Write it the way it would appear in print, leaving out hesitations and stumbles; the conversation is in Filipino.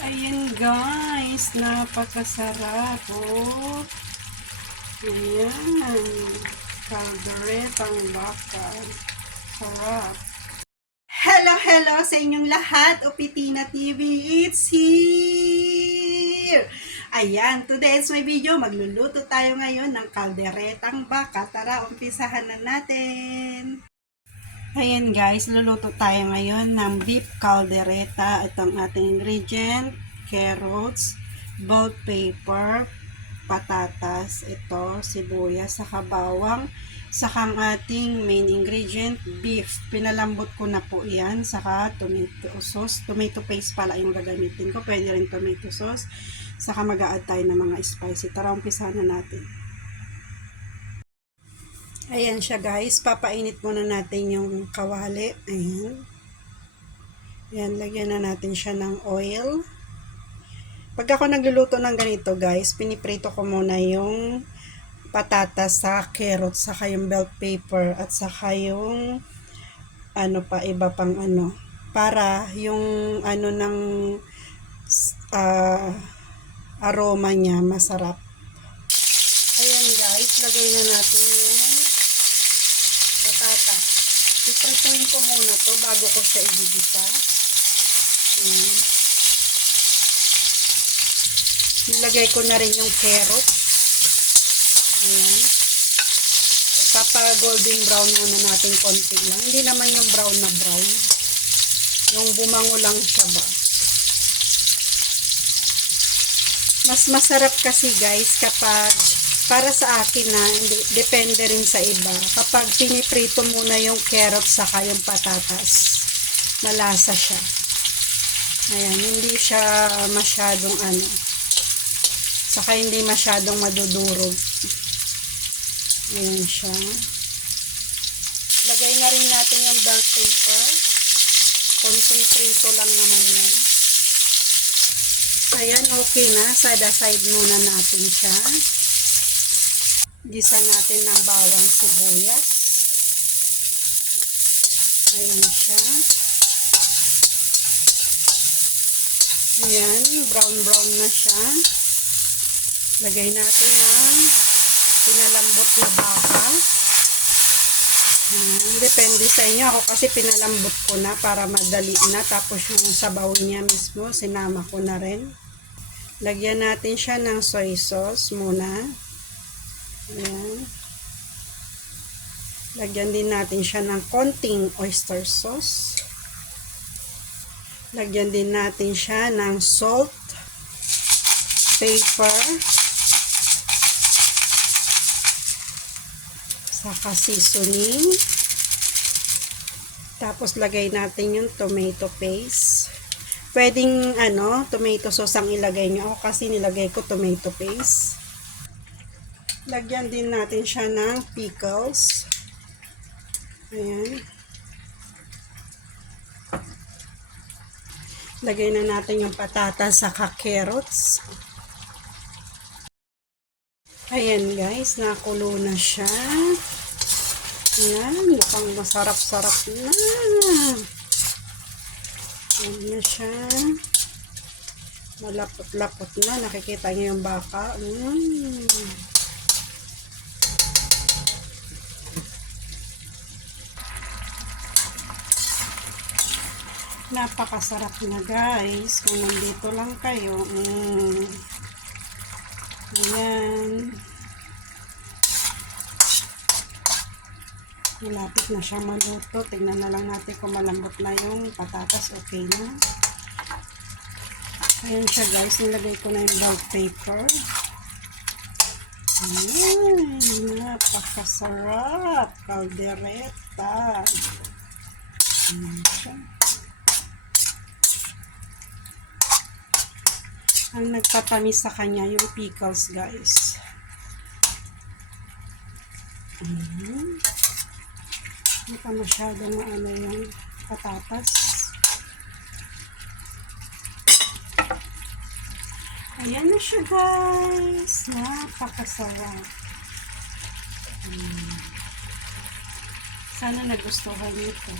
Ayan guys, napakasarap oh. Ayan, kalderetang baka. Sarap. Hello sa inyong lahat. Opitina TV, it's here! Ayan, today's my video. Magluluto tayo ngayon ng kalderetang baka. Tara, umpisahan na natin. Ayan guys, luluto tayo ngayon ng beef caldereta. Ito ang ating ingredient, carrots, bell pepper, patatas, ito, sibuyas, saka bawang, saka ang ating main ingredient, beef. Pinalambot ko na po yan, saka tomato sauce. Tomato paste pala yung gagamitin ko. Pwede rin tomato sauce. Saka mag-a-add tayo ng mga spicy. Tara, umpisahan na natin. Ayan siya guys, papainit muna natin yung kawali. Ayan. Ayan, lagyan na natin siya ng oil. Pag ako nagluluto ng ganito guys, piniprito ko muna yung patatas sa carrots, saka yung bell pepper, at saka yung iba pang para yung ng aroma niya masarap. Ayan guys, lagay na natin yung patatas. Iprituin ko muna to bago ko siya igigisa. Ayan. Nilagay ko na rin yung carrots. Ayan. Papa golden brown muna natin konti lang. Hindi naman yung brown na brown. Yung bumango lang siya ba. Mas masarap kasi guys kapag, para sa akin na, depende rin sa iba, kapag piniprito muna yung carrots saka yung patatas, malasa siya. Ayan, hindi siya masyadong saka hindi masyadong madudurog. Ayan siya. Lagay na rin natin yung bell pepper. Konting prito lang naman yan. Ayan, okay na. Side muna natin siya. Gisa natin ng bawang sibuyas. Ayan siya. Ayan, brown na siya. Lagay natin ang pinalambot na baka. Depende sa inyo. Ako kasi pinalambot ko na para madali na. Tapos yung sabaw niya mismo, sinama ko na rin. Lagyan natin siya ng soy sauce muna. Ayan. Lagyan din natin siya ng konting oyster sauce. Lagyan din natin siya ng salt, pepper, saka seasoning. Tapos lagay natin yung tomato paste. Pwedeng tomato sauce ang ilagay nyo. Ako kasi nilagay ko tomato paste. Lagyan din natin siya ng pickles. Ayan. Lagay na natin yung patatas saka carrots. Ayan guys, nakulo na siya. Ayan, mukhang masarap-sarap na. Ayan na siya. Malapot-lapot na. Nakikita niyo yung baka. Napakasarap na guys. Kung nandito lang kayo. Ayan. Malapit na siya maluto. Tignan na lang natin kung malambot na yung patatas. Okay na. Ayan siya guys. Nilagay ko na yung bell pepper. Ayan. Napakasarap. Caldereta. Ayan siya. Ang nagtatamis sa kanya yung pickles guys. Hindi pa masyadong yung patatas. Ayan na siya guys. Napakasarap. Sana nagustuhan nyo ito.